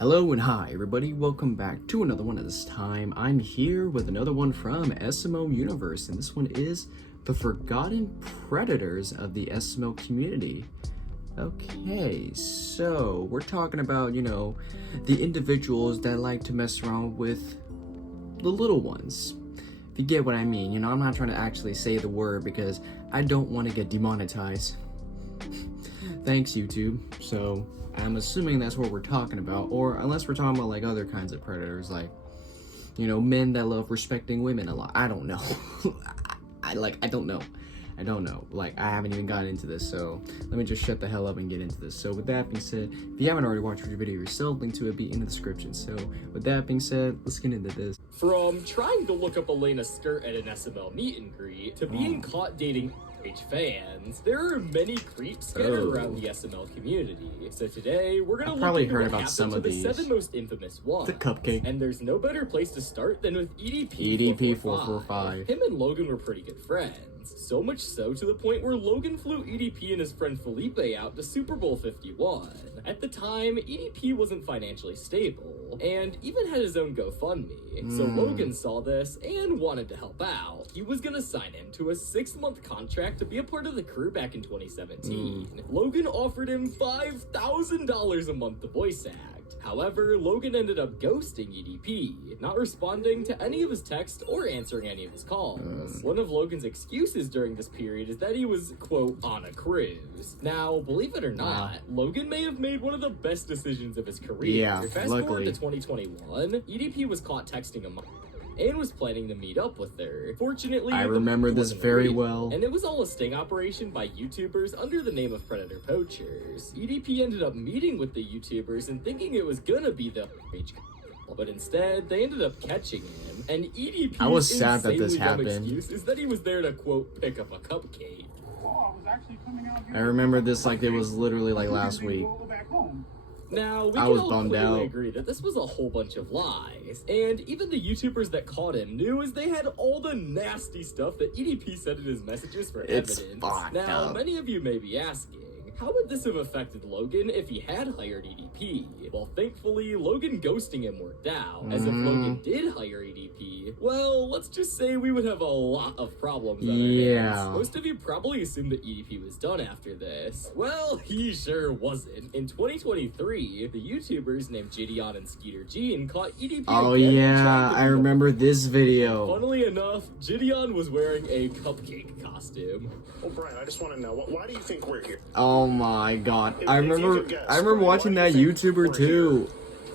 Hello and hi everybody, welcome back to another one. At this time, I'm here with another one from SML Universe, and this one is the Forgotten Predators of the SML community. Okay, so we're talking about, the individuals that like to mess around with the little ones. If you get what I mean, I'm not trying to actually say the word because I don't want to get demonetized. Thanks, YouTube. So I'm assuming that's what we're talking about, or unless we're talking about like other kinds of predators, like, men that love respecting women a lot. I don't know. I don't know. Like, I haven't even gotten into this, so let me just shut the hell up and get into this. So with that being said, if you haven't already watched the video yourself, link to it be in the description. So with that being said, let's get into this. From trying to look up Elena's skirt at an SML meet and greet, to being caught dating fans, there are many creeps scattered around the SML community. So today, we're gonna probably look heard into what about some happened of to the these. 7 most infamous ones. The cupcake. And there's no better place to start than with EDP 445. Him and Logan were pretty good friends. So much so to the point where Logan flew EDP and his friend Felipe out to Super Bowl 51. At the time, EDP wasn't financially stable, and even had his own GoFundMe. So Logan saw this and wanted to help out. He was gonna sign him to a 6-month contract to be a part of the crew back in 2017. Logan offered him $5,000 a month to voice act. However, Logan ended up ghosting EDP, not responding to any of his texts or answering any of his calls. One of Logan's excuses during this period is that he was, quote, on a cruise. Now, believe it or not, Logan may have made one of the best decisions of his career. Yeah, Fast luckily. forward to 2021, EDP was caught texting a and was planning to meet up with her. Fortunately, I remember this very well. And it was all a sting operation by YouTubers under the name of Predator Poachers. EDP ended up meeting with the YouTubers and thinking it was gonna be the but instead, they ended up catching him. And EDP's I was sad that this insanely dumb happened. excuse is that he was there to, quote, pick up a cupcake. I remember this like it was literally like last week. Now, we I can was all bummed clearly out. agree that this was a whole bunch of lies. And even the YouTubers that caught him knew as they had all the nasty stuff that EDP said in his messages for It's evidence. fucked Now, up. many of you may be asking, how would this have affected Logan if he had hired EDP? Well, thankfully, Logan ghosting him worked out. As if Logan did hire EDP, well, let's just say we would have a lot of problems on our hands. Most of you probably assumed that EDP was done after this. Well, he sure wasn't. In 2023, the YouTubers named Gideon and Skeeter Jean caught EDP Oh again yeah, trying to I be a remember this video. Funnily enough, Gideon was wearing a cupcake costume. Oh, Brian, I just want to know, why do you think we're here? Oh my god. If I you remember could guess, watching why that do you think YouTuber we're too.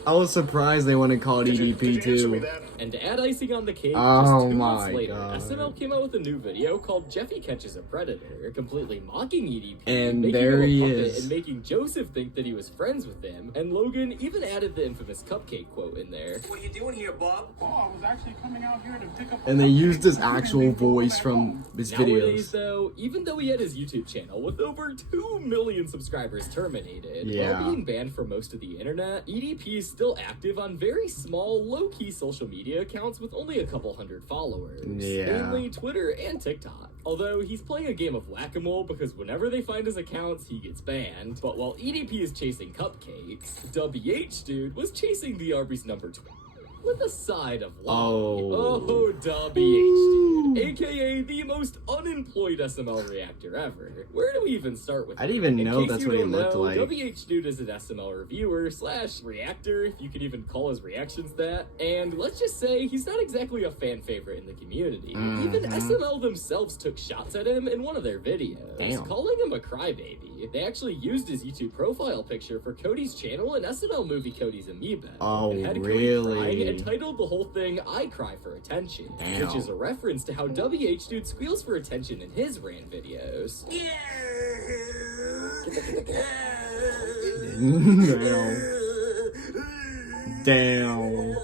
I was surprised they wouldn't call it Could you EDP answer me too. that? And to add icing on the cake, Oh just 2 my months later, God. SML came out with a new video called Jeffy Catches a Predator, completely mocking EDP, And making there him a he puppet, is. and making Joseph think that he was friends with him, and Logan even added the infamous cupcake quote in there. What are you doing here, Bob? Oh, I was actually coming out here to pick up. And they used his actual voice from his Nowadays, videos. though, even though he had his YouTube channel with over 2 million subscribers terminated, Yeah. while being banned from most of the internet, EDP is still active on very small, low-key social media accounts with only a couple hundred followers. Yeah. Mainly Twitter and TikTok. Although, he's playing a game of whack-a-mole because whenever they find his accounts, he gets banned. But while EDP is chasing cupcakes, Dabhdude was chasing the Arby's number 12. With a side of lolly. Oh. WH, dude. AKA the most unemployed SML reactor ever. Where do we even start with I didn't even In know case that's you what he don't looked know, like. WH Dude is an SML reviewer / reactor, if you could even call his reactions that. And let's just say he's not exactly a fan favorite in the community. Even SML themselves took shots at him in one of their videos, Damn. calling him a crybaby. They actually used his YouTube profile picture for Cody's channel and SML movie Cody's Amiibo. Oh, and had Cody really? crying and titled the whole thing "I Cry for Attention," Damn. which is a reference to how WH Dude squeals for attention in his rant videos. Damn. Damn.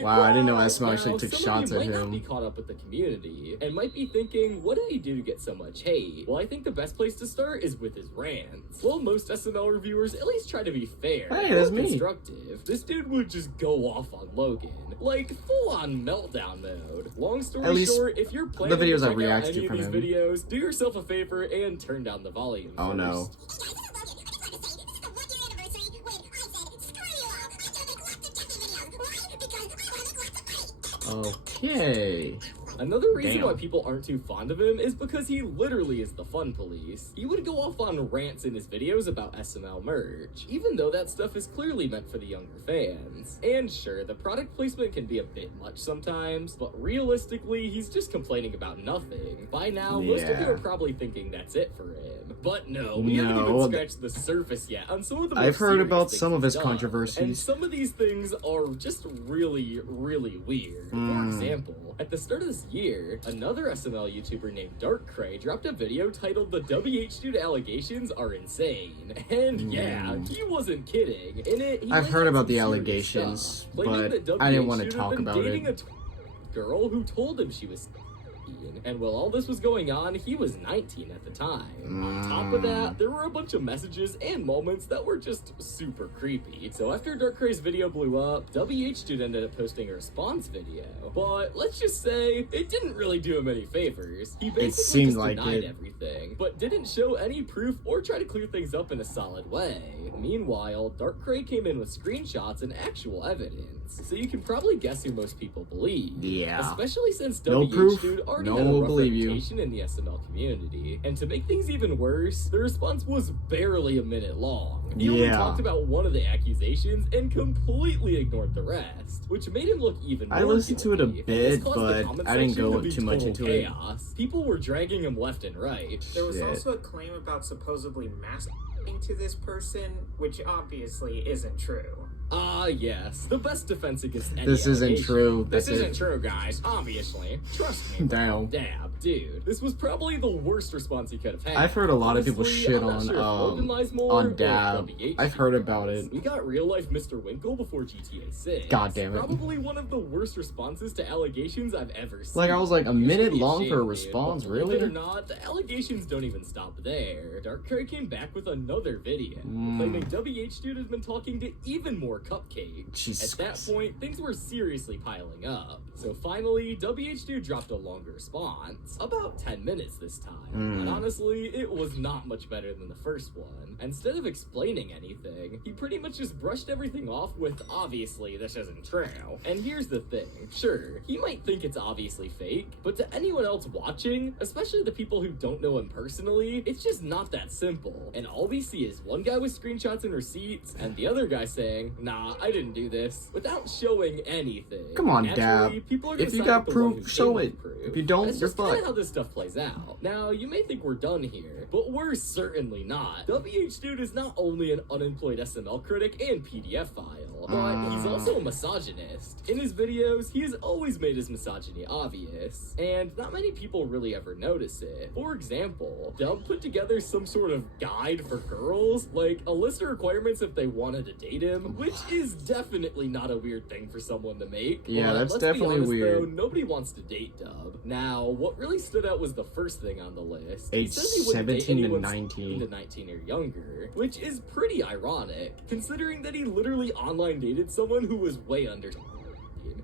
Wow, I didn't know SML actually Now, took some shots of at you might not be him. caught up with the community and might be thinking, what did he do to get so much hate? Well, I think the best place to start is with his rants. Well, most SML reviewers at least try to be fair Hey, and that's me. constructive. This dude would just go off on Logan, like full-on meltdown mode. Long story At least short, if you're planning videos to I check out reacted any of from these him. videos, do yourself a favor and turn down the volume. Oh no. Hey guys, I love you. It's the 1-year anniversary Okay. Another reason Damn. why people aren't too fond of him is because he literally is the fun police. He would go off on rants in his videos about SML merch, even though that stuff is clearly meant for the younger fans. And sure, the product placement can be a bit much sometimes, but realistically, he's just complaining about nothing. By now, most of you are probably thinking that's it for him. But no, we haven't even scratched the surface yet on some of the more I've heard about serious some of things his he's done, controversies. and some of these things are just really, really weird. For example, at the start of this year, another SML YouTuber named Darkcray dropped a video titled "The Dabhdude allegations are insane." And yeah, he wasn't kidding. In it, he I've laid heard out about some the serious allegations, stuff, claiming but that I didn't want to Dabhdude talk had been about dating it. a girl who told him she was 16, and while all this was going on, he was 19 at the time. On top of that, there were a bunch of messages and moments that were just super creepy. So after Darkcray's video blew up, Dabhdude ended up posting a response video. But let's just say, it didn't really do him any favors. He basically seemed just like denied it. everything, but didn't show any proof or try to clear things up in a solid way. Meanwhile, Darkcray came in with screenshots and actual evidence, so you can probably guess who most people believe. Yeah. Especially since No proof, Dabhdude already no had a one will rough believe you. reputation in the SML community. And to make things even worse, the response was barely a minute long. He only Yeah. talked about one of the accusations and completely ignored the rest, which made him look even more I listened to it a guilty. bit, This caused the but comment I didn't section go to be too much total into it. chaos. People were dragging him left and right. There was Shit. also a claim about supposedly masturbating to this person, which obviously isn't true. Ah, yes. The best defense against any This isn't allegation. true. This That's isn't it. true, guys. Obviously. Trust me. bro. Damn. Dabhdude. This was probably the worst response he could have had. I've heard a lot of people Honestly, shit I'm not on, sure if Logan lies more on or if Dab. WH I've heard does. about it. We got real life Mr. Winkle before GTA 6. God damn it. Probably one of the worst responses to allegations I've ever seen. Like, I was like, a You should minute be long for a ashamed, dude. response, But believe really? it or not, the allegations don't even stop there. Darkcray came back with another video, claiming WH had been talking to even more cupcakes. Jesus At that Christ. point, things were seriously piling up. So finally, WH dropped a longer response, about 10 minutes this time. And honestly, it was not much better than the first one. Instead of explaining anything, he pretty much just brushed everything off with, obviously, this isn't true. And here's the thing. Sure, he might think it's obviously fake, but to anyone else watching, especially the people who don't know him personally, it's just not that simple. And all we see is one guy with screenshots and receipts, and the other guy saying, nah, I didn't do this, without showing anything. Come on, Naturally, Dab. people are gonna If you side got with the one proof, who show came with it. proof. If you don't, That's you're just kinda fucked. how this stuff plays out. Now, you may think we're done here, but we're certainly not. WH is not only an unemployed SML critic and PDF file, but he's also a misogynist. In his videos, he has always made his misogyny obvious, and not many people really ever notice it. For example, Dub put together some sort of guide for girls, like a list of requirements if they wanted to date him, which is definitely not a weird thing for someone to make. Yeah, But that's let's be definitely honest, weird. though, nobody wants to date Dub. Now, what really stood out was the first thing on the list. He Age says he wouldn't date 17 to anyone 19. to 19 or younger, which is pretty ironic, considering that he literally online dated someone who was way under 18.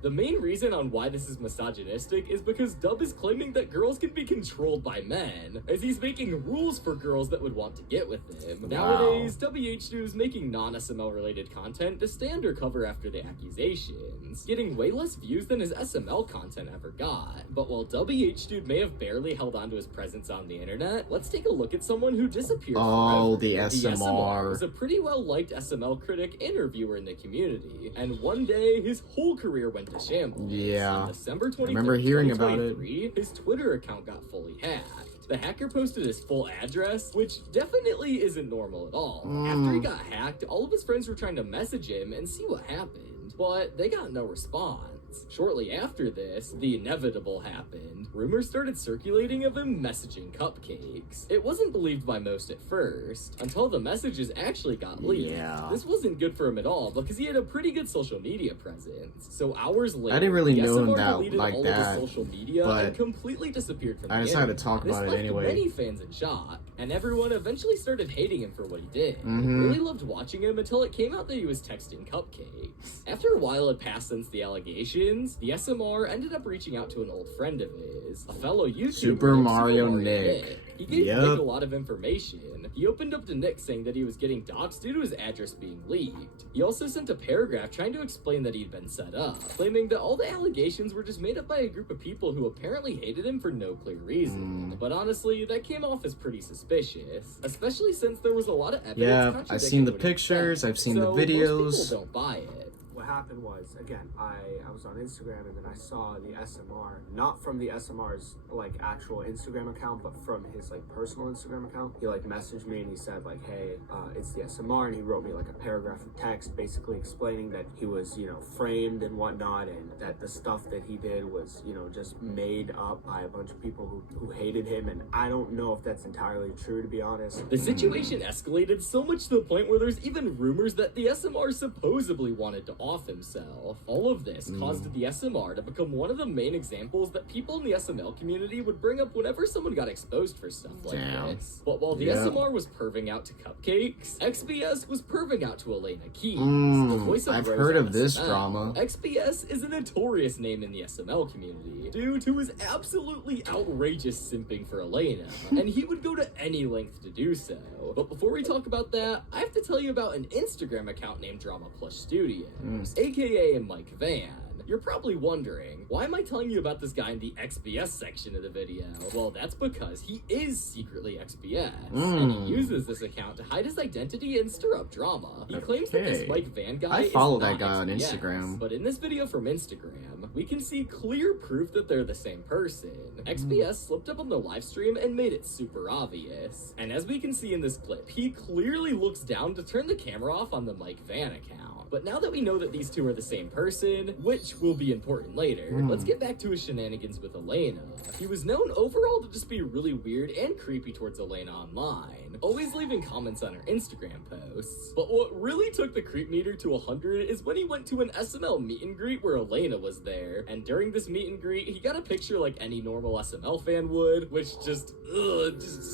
The main reason on why this is misogynistic is because Dub is claiming that girls can be controlled by men, as he's making rules for girls that would want to get with him. Nowadays, WH2 is making non-SML related content to stay undercover after the accusations, getting way less views than his SML content ever got. But while WH2 may have barely held on to his presence on the internet, let's take a look at someone who disappeared Oh, forever. the The SMR. was a pretty well-liked SML critic and reviewer in the community, and one day, his whole career went to shambles. Yeah. On December 23rd, remember hearing about it. 2023, his Twitter account got fully hacked. The hacker posted his full address, which definitely isn't normal at all. After he got hacked, all of his friends were trying to message him and see what happened, but they got no response. Shortly after this, the inevitable happened. Rumors started circulating of him messaging cupcakes. It wasn't believed by most at first, until the messages actually got leaked. Yeah. This wasn't good for him at all, because he had a pretty good social media presence. So hours later, I didn't really the know him SMR that deleted like all that, of his social media but and completely disappeared from I the decided to internet. talk about This it left anyway. many fans in shock, and everyone eventually started hating him for what he did. Mhm. Really loved watching him until it came out that he was texting cupcakes. After a while had passed since the allegations, the SMR ended up reaching out to an old friend of his, a fellow YouTuber Super named Mario Nick. He gave Yep. Nick a lot of information. He opened up to Nick saying that he was getting doxxed due to his address being leaked. He also sent a paragraph trying to explain that he'd been set up, claiming that all the allegations were just made up by a group of people who apparently hated him for no clear reason. But honestly, that came off as pretty suspicious, especially since there was a lot of evidence. Yeah, I've seen the contradicting what he pictures, said. I've seen So the videos. Most people don't buy it. What happened was, again, I was on Instagram and then I saw the SMR, not from the SMR's like actual Instagram account, but from his like personal Instagram account. He like messaged me and he said like, hey, it's the SMR, and he wrote me like a paragraph of text basically explaining that he was, framed and whatnot, and that the stuff that he did was, just made up by a bunch of people who hated him. And I don't know if that's entirely true, to be honest. The situation escalated so much to the point where there's even rumors that the SMR supposedly wanted to off himself. All of this caused the SMR to become one of the main examples that people in the SML community would bring up whenever someone got exposed for stuff like this. But while the SMR was perving out to Cupcakes, XBS was perving out to Elena Keys, the voice of I've Rose heard on of this SML. drama. XBS is a notorious name in the SML community due to his absolutely outrageous simping for Elena, and he would go to any length to do so. But before we talk about that, I have to tell you about an Instagram account named Drama Plush Studios, aka Mike Van. You're probably wondering, why am I telling you about this guy in the XBS section of the video? Well, that's because he is secretly XBS, and he uses this account to hide his identity and stir up drama. He claims that this Mike Van guy I follow is that not guy on XBS, Instagram. but in this video from Instagram, we can see clear proof that they're the same person. XBS slipped up on the live stream and made it super obvious. And as we can see in this clip, he clearly looks down to turn the camera off on the Mike Van account. But now that we know that these two are the same person, which will be important later, let's get back to his shenanigans with Elena. He was known overall to just be really weird and creepy towards Elena online, always leaving comments on her Instagram posts. But what really took the creep meter to 100 is when he went to an SML meet and greet where Elena was there, and during this meet and greet, he got a picture like any normal SML fan would, which just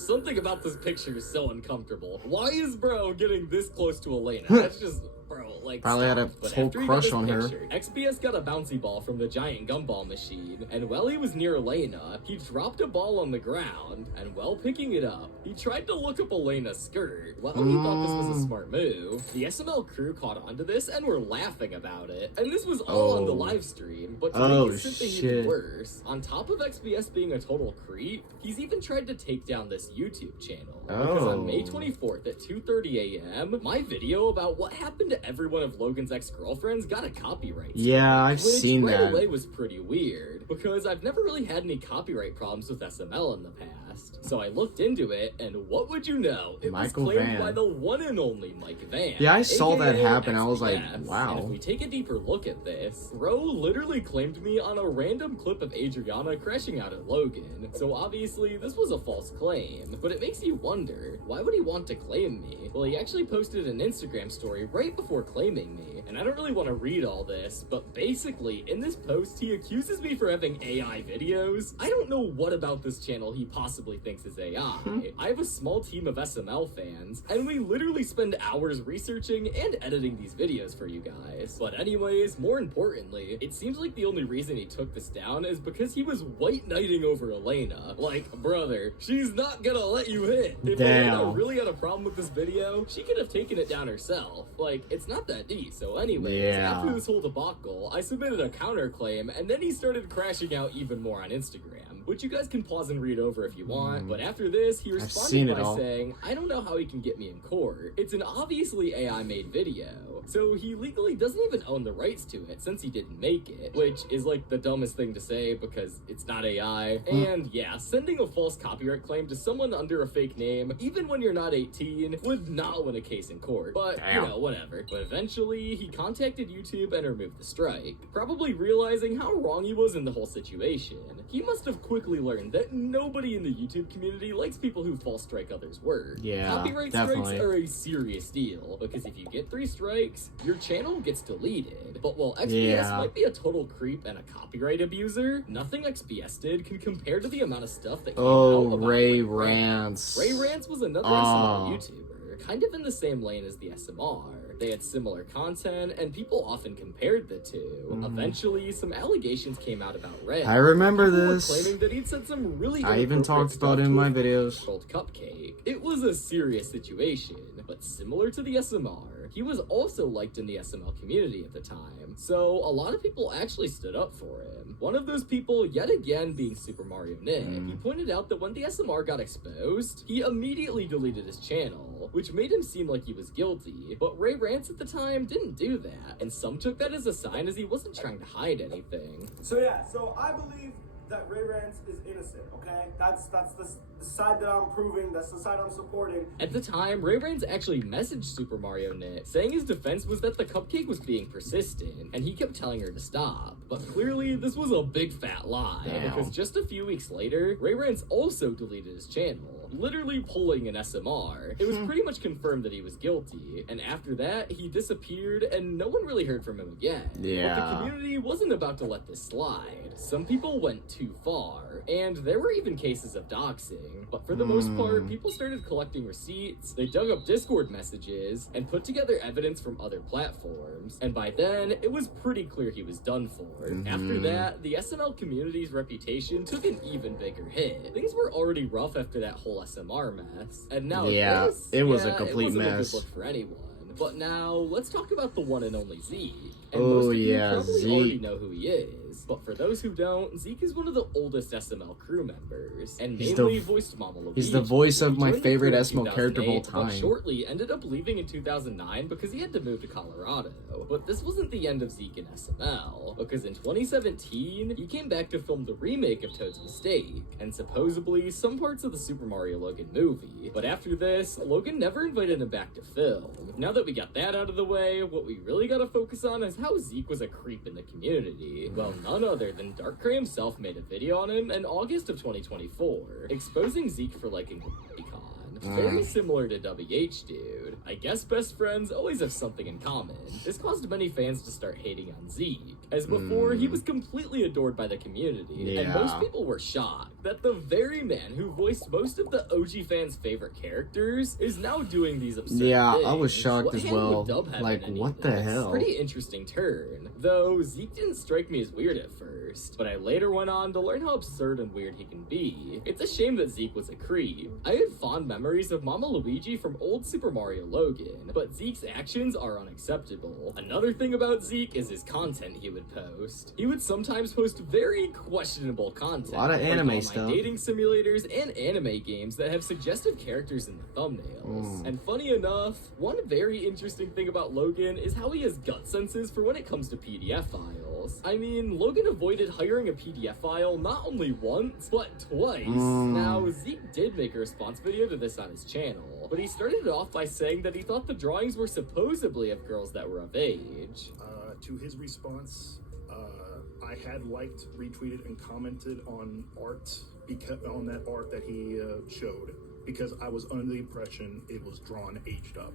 something about this picture is so uncomfortable. Why is bro getting this close to Elena? That's just... Bro, like, probably had a whole crush on her. XBS got a bouncy ball from the giant gumball machine, and while he was near Elena, he dropped a ball on the ground, and while picking it up, he tried to look up Elena's skirt. While he thought this was a smart move, the SML crew caught onto this and were laughing about it. And this was all on the live stream, but to make it something even worse, on top of XBS being a total creep, he's even tried to take down this YouTube channel. Because on May 24th at 2:30 a.m., my video about what happened to every one of Logan's ex-girlfriends got a copyright strike. Yeah, I've seen which that. right away was pretty weird, because I've never really had any copyright problems with SML in the past. So I looked into it, and what would you know? It Michael was claimed Van. by the one and only Mike Van. Yeah, I saw that aka happen. I was like, XBS. wow. And if we take a deeper look at this, bro literally claimed me on a random clip of Adriana crashing out at Logan. So obviously, this was a false claim. But it makes you wonder, why would he want to claim me? Well, he actually posted an Instagram story right before claiming me. And I don't really want to read all this, but basically, in this post, he accuses me for having AI videos. I don't know what about this channel he possibly thinks is AI. I have a small team of SML fans, and we literally spend hours researching and editing these videos for you guys. But anyways, more importantly, it seems like the only reason he took this down is because he was white knighting over Elena. Like, brother, she's not gonna let you hit. If Elena really had a problem with this video, she could have taken it down herself. Like, it's not that deep. So anyways, after this whole debacle, I submitted a counterclaim, and then he started crashing out even more on Instagram, which you guys can pause and read over if you want. But after this, he responded by saying, I don't know how he can get me in court. It's an obviously AI-made video, so he legally doesn't even own the rights to it since he didn't make it, which is like the dumbest thing to say because it's not AI. And yeah, sending a false copyright claim to someone under a fake name, even when you're not 18, would not win a case in court. But, you know, whatever. But eventually, he contacted YouTube and removed the strike, probably realizing how wrong he was in the whole situation. He must have quickly learned that nobody in the YouTube community likes people who false strike others' work. Copyright strikes are a serious deal, because if you get 3 strikes, your channel gets deleted. But while XBS might be a total creep and a copyright abuser, nothing XBS did can compare to the amount of stuff that came out about Rants. Rants was another SMR YouTuber, kind of in the same lane as the SMR. They had similar content, and people often compared the two. Eventually, some allegations came out about Ray. I remember People were this. claiming that he'd said some really I even inappropriate talked about stuff it in to my a videos. called Cupcake. It was a serious situation, but similar to the SMR, he was also liked in the SML community at the time, so a lot of people actually stood up for him. One of those people, yet again, being Super Mario Nick, he pointed out that when the SMR got exposed, he immediately deleted his channel, which made him seem like he was guilty, but Rants at the time didn't do that, and some took that as a sign as he wasn't trying to hide anything. So I believe that Rants is innocent, okay? That's the side that I'm proving, that's the side I'm supporting. At the time, Rants actually messaged Super Mario Nick, saying his defense was that the cupcake was being persistent, and he kept telling her to stop. But clearly, this was a big fat lie, because just a few weeks later, Rants also deleted his channel, literally pulling an SMR. It was pretty much confirmed that he was guilty, and after that, he disappeared, and no one really heard from him again. Yeah. But the community wasn't about to let this slide. Some people went too far, and there were even cases of doxing, but for the most part, people started collecting receipts, they dug up Discord messages, and put together evidence from other platforms, and by then, it was pretty clear he was done for. After that, the SML community's reputation took an even bigger hit. Things were already rough after that whole SMR mess, and now it was a complete it wasn't mess. a good look for anyone. But now, let's talk about the one and only Zeke. And Oh, most of you yeah, probably Zeke. already know who he is. But for those who don't, Zeke is one of the oldest SML crew members, and He's mainly the- voiced Mama Luigi. He's the voice of He my joined the favorite crew in SML character of all 2008, but time. shortly ended up leaving in 2009 because he had to move to Colorado. But this wasn't the end of Zeke in SML, because in 2017, he came back to film the remake of Toad's Mistake, and supposedly some parts of the Super Mario Logan movie. But after this, Logan never invited him back to film. Now that we got that out of the way, what we really gotta focus on is how Zeke was a creep in the community. Well, none other than Darkrai himself made a video on him in August of 2024, exposing Zeke for liking Con. Very similar to Dabhdude. I guess best friends always have something in common. This caused many fans to start hating on Zeke, as before he was completely adored by the community, and most people were shocked that the very man who voiced most of the OG fans' favorite characters is now doing these absurd things. I was shocked What as hand well. would Dub have Like, in any what of the this? hell? Pretty interesting turn. Though Zeke didn't strike me as weird at first, but I later went on to learn how absurd and weird he can be. It's a shame that Zeke was a creep. I had fond memories of Mama Luigi from old Super Mario Logan, but Zeke's actions are unacceptable. Another thing about Zeke is his content he would post. He would sometimes post very questionable content. A lot of like anime online stuff. dating simulators and anime games that have suggestive characters in the thumbnails. And funny enough, one very interesting thing about Logan is how he has gut senses for when it comes to PDF files. I mean, Logan avoided hiring a PDF file not only once, but twice. Now, Zeke did make a response video to this on his channel, but he started it off by saying that he thought the drawings were supposedly of girls that were of age. To his response, I had liked, retweeted, and commented on on that art that he showed, because I was under the impression it was drawn aged up.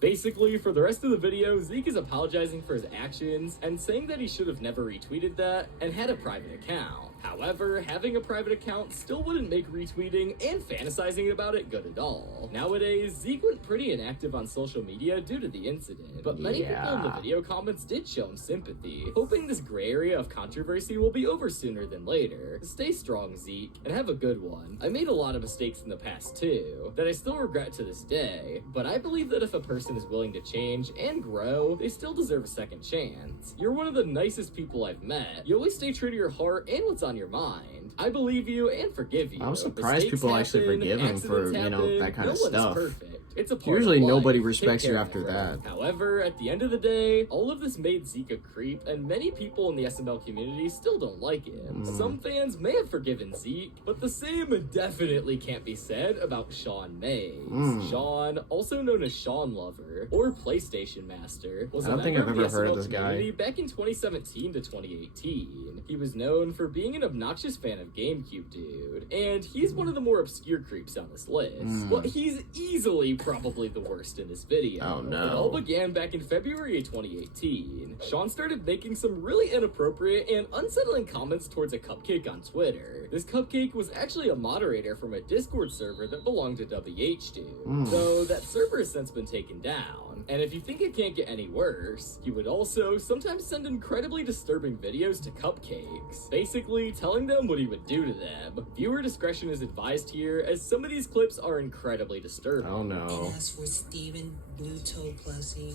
Basically, for the rest of the video, Zeke is apologizing for his actions and saying that he should have never retweeted that and had a private account. However, having a private account still wouldn't make retweeting and fantasizing about it good at all. Nowadays, Zeke went pretty inactive on social media due to the incident, but many people in the video comments did show him sympathy, hoping this gray area of controversy will be over sooner than later. Stay strong, Zeke, and have a good one. I made a lot of mistakes in the past too, that I still regret to this day, but I believe that if a person is willing to change and grow, they still deserve a second chance. You're one of the nicest people I've met. You always stay true to your heart and what's on your mind. I believe you and forgive you. I'm surprised Mistakes people actually happen, forgive him for, accidents that kind no of one is stuff. perfect. It's a part Usually of life. nobody Take respects you care, after my friend. that. However, at the end of the day, all of this made Zeke a creep, and many people in the SML community still don't like him. Some fans may have forgiven Zeke, but the same definitely can't be said about Shawn Maze. Shawn, also known as Shawn Lover or PlayStation Master, was I don't a think member I've of ever the heard of SML this guy. community back in 2017 to 2018. He was known for being an obnoxious fan of GameCube Dude, and he's one of the more obscure creeps on this list. But he's easily probably the worst in this video. Oh, no. It all began back in February of 2018. Shawn started making some really inappropriate and unsettling comments towards a cupcake on Twitter. This cupcake was actually a moderator from a Discord server that belonged to Dabhdude, though that server has since been taken down. And if you think it can't get any worse, he would also sometimes send incredibly disturbing videos to cupcakes, basically telling them what he would do to them. Viewer discretion is advised here, as some of these clips are incredibly disturbing. Oh no. And as for Steven Blue Toe Plussy,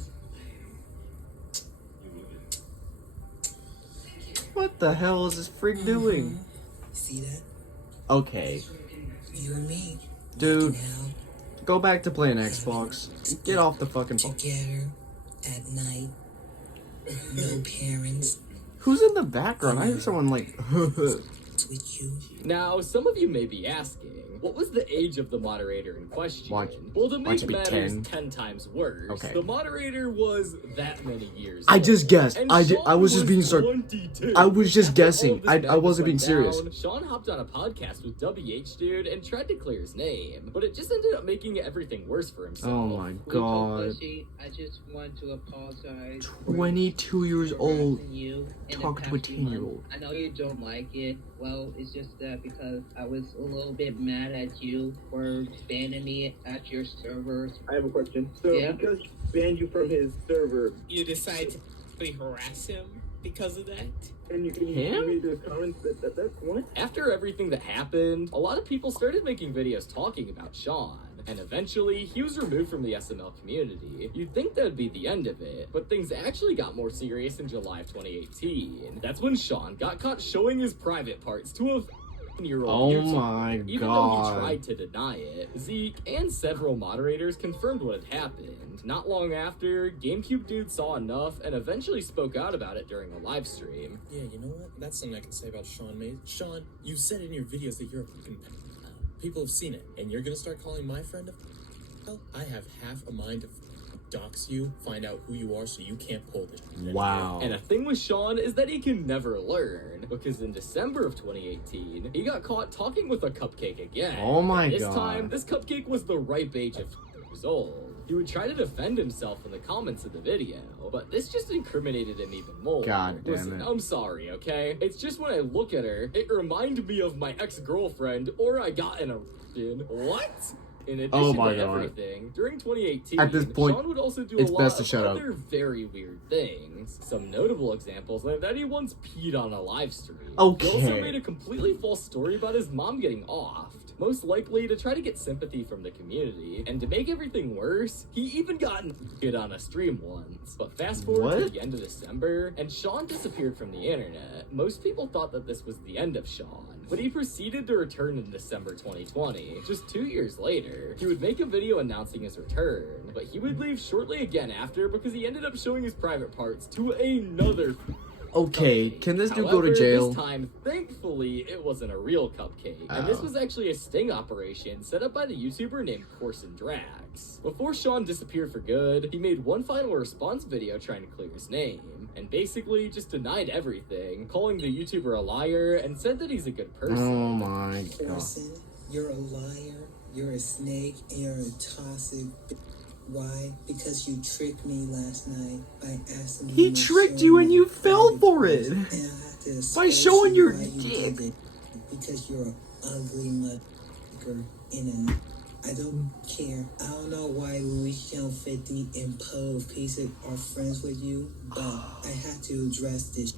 What the hell is this freak doing? see that? Okay, You and me. dude, making out go back to playing Xbox. Get off the fucking phone. together at night. No parents. Who's in the background? I hear someone like, With you. Now, some of you may be asking, what was the age of the moderator in question? Well, to watch make it be matters 10. 10 times worse, Okay. the moderator was that many years I old. just guessed. And I Shawn was just being 22. I was just After all guessing. of this I madness wasn't being went serious. down, Shawn hopped on a podcast with Dabhdude and tried to clear his name, but it just ended up making everything worse for himself. Oh my god. Pussy, I just want to apologize. 22 years old. You in the Talk to a past few 10-year-old. months. I know you don't like it. Well, it's just that because I was a little bit mad at you for banning me at your servers. I have a question. So, Yeah? because he banned you from his server, You decide to harass him because of that? and you Him? made those comments, that's what? After everything that happened, a lot of people started making videos talking about Shawn, and eventually he was removed from the SML community. You'd think that would be the end of it, but things actually got more serious in July of 2018. That's when Shawn got caught showing his private parts to a year-old Oh YouTuber. my Even though he god. tried to deny it, Zeke and several moderators confirmed what had happened. Not long after, GameCube Dude saw enough and eventually spoke out about it during a live stream. Yeah, you know what? That's something I can say about Shawn Maze. Shawn, you said in your videos that you're a fucking people have seen it, and you're gonna start calling my friend a well, I have half a mind to dox you, find out who you are so you can't pull this shit Wow. And a thing with Shawn is that he can never learn, because in December of 2018, he got caught talking with a cupcake again. Oh my This god. time, this cupcake was the ripe age of years old. He would try to defend himself in the comments of the video, but this just incriminated him even more. God damn Listen, it. I'm sorry, okay? It's just when I look at her, it reminded me of my ex-girlfriend, or I got in a what? In addition Oh my to god. everything, during 2018, At this point, Shawn would also do it's a best lot to shut of up. other very weird things. Some notable examples are that he once peed on a live stream. Okay. He also made a completely false story about his mom getting offed, most likely to try to get sympathy from the community. And to make everything worse, he even got naked on a stream once. But fast forward to What? the end of December, and Shawn disappeared from the internet. Most people thought that this was the end of Shawn, but he proceeded to return in December 2020. Just 2 years later, he would make a video announcing his return, but he would leave shortly again after because he ended up showing his private parts to another Okay, cupcake. can this dude go However, to jail? This time, thankfully, it wasn't a real cupcake. And this Oh. was actually a sting operation set up by the YouTuber named Corson Drax. Before Shawn disappeared for good, he made one final response video trying to clear his name, and basically just denied everything, calling the YouTuber a liar and said that he's a good person. Oh my god. Person, you're a liar, you're a snake, and you're a toxic b- Why? Because you tricked me last night by asking me He to tricked show you and you private fell for parts, it. and I had to By expose showing you your why you dick. did it. Because you're an ugly motherfucker in a... I don't care. I don't know why Luis 50 and Poe Piece are friends with you, but I have to address this.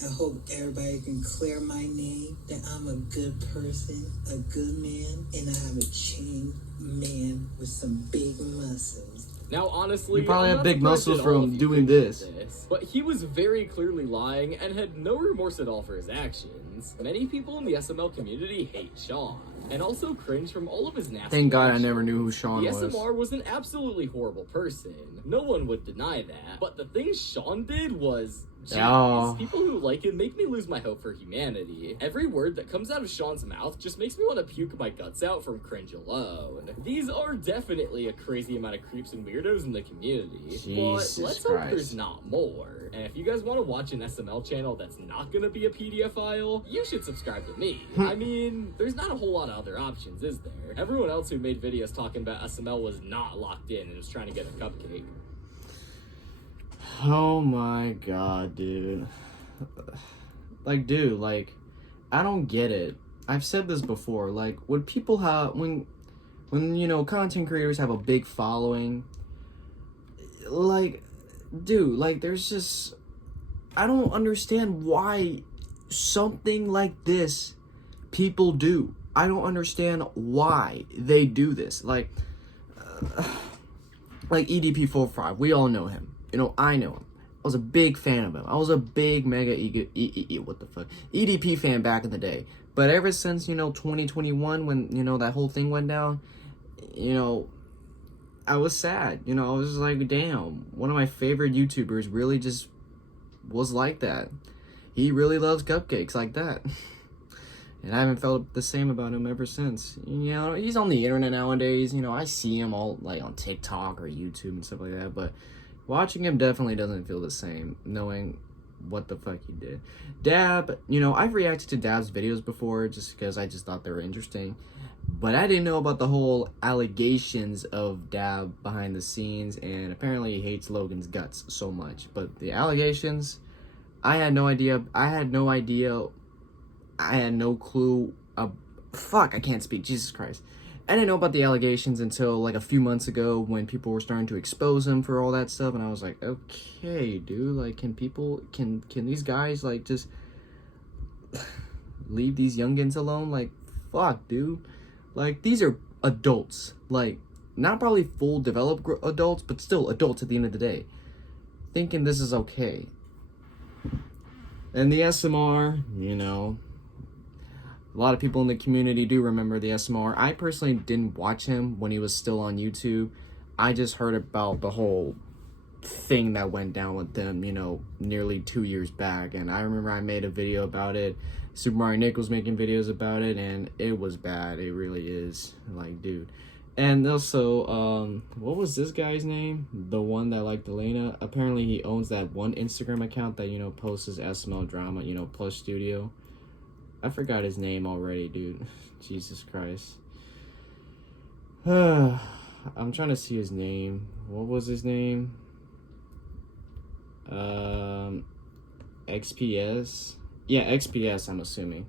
I hope everybody can clear my name, that I'm a good person, a good man, and I have a changed man with some big muscles. Now, honestly, You probably I'm have not big surprised muscles at all from if you doing think this. but he was very clearly lying and had no remorse at all for his actions. Many people in the SML community hate Shawn, and also cringe from all of his nasty Thank God I actions. never knew who Shawn The was. SMR was an absolutely horrible person. No one would deny that. But the thing Shawn did was... Jeez, Oh. people who like him make me lose my hope for humanity. Every word that comes out of Shawn's mouth just makes me want to puke my guts out from cringe alone. These are definitely a crazy amount of creeps and weirdos in the community. Jesus but let's hope Christ. there's not more. And if you guys want to watch an SML channel that's not gonna be a PDF file, you should subscribe to me. I mean, there's not a whole lot of other options, is there? Everyone else who made videos talking about SML was not locked in and was trying to get a cupcake. Oh my god, dude. Like, dude, like, I don't get it. I've said this before. Like, when people have, when you know, content creators have a big following, like, dude, like, there's just, I don't understand why something like this people do. I don't understand why they do this. Like EDP45, we all know him. You know, I know him. I was a big fan of him. I was a big mega EDP fan back in the day. But ever since, you know, 2021, when, you know, that whole thing went down, you know, I was sad. You know, I was just like, damn, one of my favorite YouTubers really just was like that. He really loves cupcakes like that. And I haven't felt the same about him ever since. You know, he's on the internet nowadays. You know, I see him all, like, on TikTok or YouTube and stuff like that. But watching him definitely doesn't feel the same, knowing what the fuck he did. Dab, you know, I've reacted to Dab's videos before just because I just thought they were interesting. But I didn't know about the whole allegations of Dab behind the scenes. And apparently he hates Logan's guts so much. But the allegations, I had no idea. I had no clue. Fuck, I can't speak. Jesus Christ. I didn't know about the allegations until like a few months ago when people were starting to expose him for all that stuff. And I was like, okay, dude, like, can these guys, like, just leave these youngins alone? Like, fuck, dude. Like, these are adults. Like, not probably full developed adults, but still adults at the end of the day. Thinking this is okay. And the SMR, you know, a lot of people in the community do remember the SMR. I personally didn't watch him when he was still on YouTube. I just heard about the whole thing that went down with them, you know, nearly 2 years back. And I remember I made a video about it. Super Mario Nick was making videos about it, and it was bad. It really is. Like, dude. And also, what was this guy's name? The one that liked Elena. Apparently he owns that one Instagram account that, you know, posts his SML drama, you know, Plus Studio. I forgot his name already, dude. Jesus Christ. I'm trying to see his name. What was his name? XPS? Yeah, XPS, I'm assuming.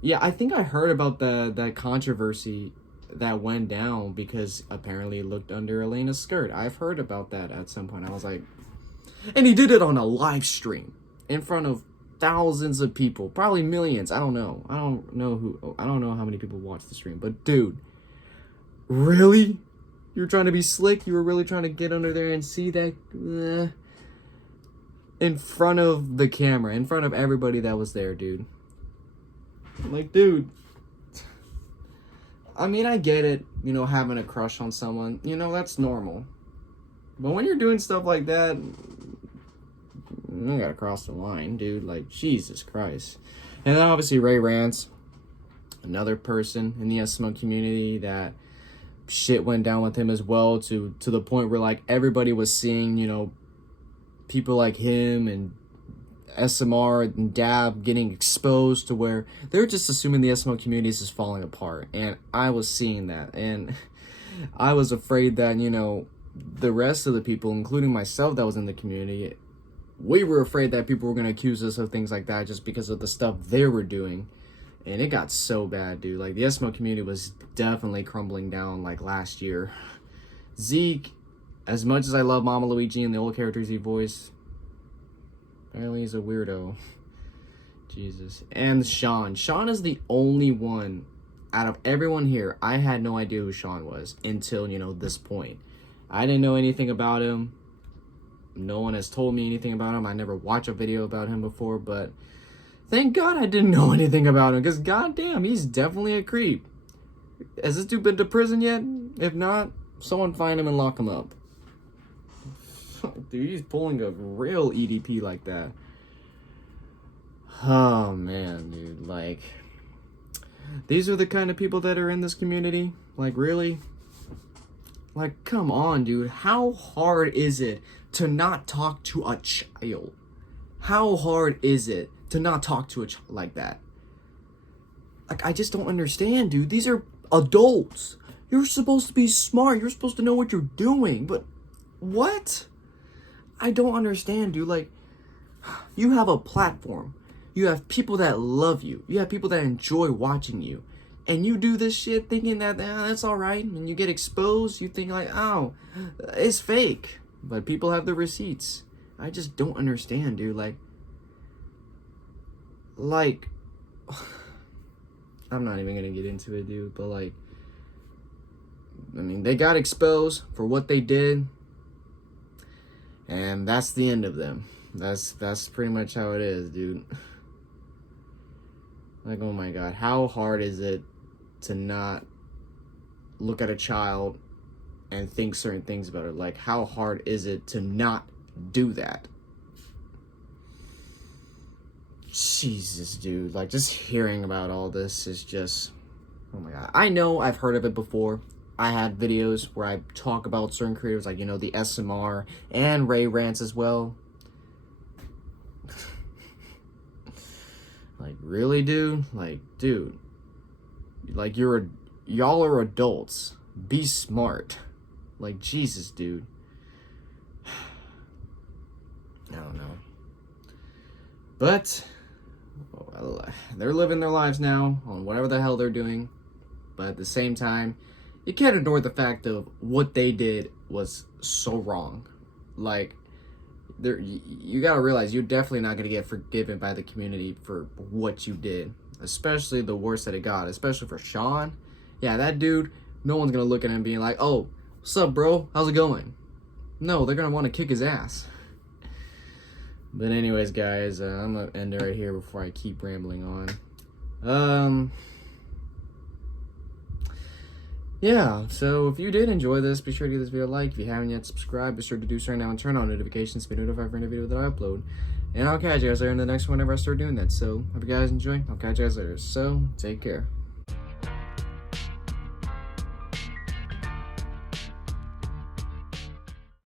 Yeah, I think I heard about that controversy that went down because apparently it looked under Elena's skirt. I've heard about that at some point. I was like... And he did it on a live stream in front of thousands of people, probably millions. I don't know how many people watched the stream, but dude, really? You're trying to be slick? You were really trying to get under there and see that in front of the camera, in front of everybody that was there, dude? Like, dude, I mean, I get it, you know, having a crush on someone, you know, that's normal. But when you're doing stuff like that, you gotta cross the line, dude. Like, Jesus Christ. And then obviously Rants, another person in the SML community that shit went down with him as well, to the point where, like, everybody was seeing, you know, people like him and SMR and Dab getting exposed to where they're just assuming the SML community is just falling apart. And I was seeing that, and I was afraid that, you know, the rest of the people, including myself that was in the community, we were afraid that people were going to accuse us of things like that just because of the stuff they were doing. And it got so bad, dude. Like, the SML community was definitely crumbling down, like, last year. Zeke, as much as I love Mama Luigi and the old characters he voiced, apparently he's a weirdo. Jesus. And Shawn. Shawn is the only one out of everyone here. I had no idea who Shawn was until, you know, this point. I didn't know anything about him. No one has told me anything about him. I never watched a video about him before, but thank God I didn't know anything about him, because goddamn, he's definitely a creep. Has this dude been to prison yet? If not, someone find him and lock him up. Dude, he's pulling a real EDP like that. Oh, man, dude. Like, these are the kind of people that are in this community? Like, really? Like, come on, dude. How hard is it to not talk to a child? How hard is it to not talk to a child like that? Like, I just don't understand, dude. These are adults. You're supposed to be smart. You're supposed to know what you're doing. But what? I don't understand, dude. Like, you have a platform. You have people that love you. You have people that enjoy watching you. and you do this shit thinking that that's all right, and you get exposed, you think like, oh, it's fake, but people have the receipts. I just don't understand, dude. Like, I'm not even gonna get into it, dude, but like, I mean, they got exposed for what they did, and that's the end of them. That's pretty much how it is, dude. Like, oh my god, how hard is it to not look at a child and think certain things about it? Like, how hard is it to not do that? Jesus, dude. Like, just hearing about all this is just, oh my god. I know I've heard of it before. I had videos where I talk about certain creators, like, you know, the SMR and Rants as well. Like, really, dude? Like, dude. Like, y'all are adults. Be smart. Like, Jesus, dude. I don't know. But, well, they're living their lives now on whatever the hell they're doing. But at the same time, you can't ignore the fact of what they did was so wrong. Like, you gotta realize you're definitely not gonna get forgiven by the community for what you did, especially the worst that it got, especially for Shawn. Yeah, that dude, no one's gonna look at him being like, oh, what's up, bro, how's it going? No, they're gonna want to kick his ass. But anyways, guys, I'm gonna end it right here before I keep rambling on. Yeah, so if you did enjoy this, be sure to give this video a like. If you haven't yet subscribed, be sure to do so right now and turn on notifications to be notified for any video that I upload. And I'll catch you guys later in the next one whenever I start doing that. So, hope you guys enjoy. I'll catch you guys later. So, take care.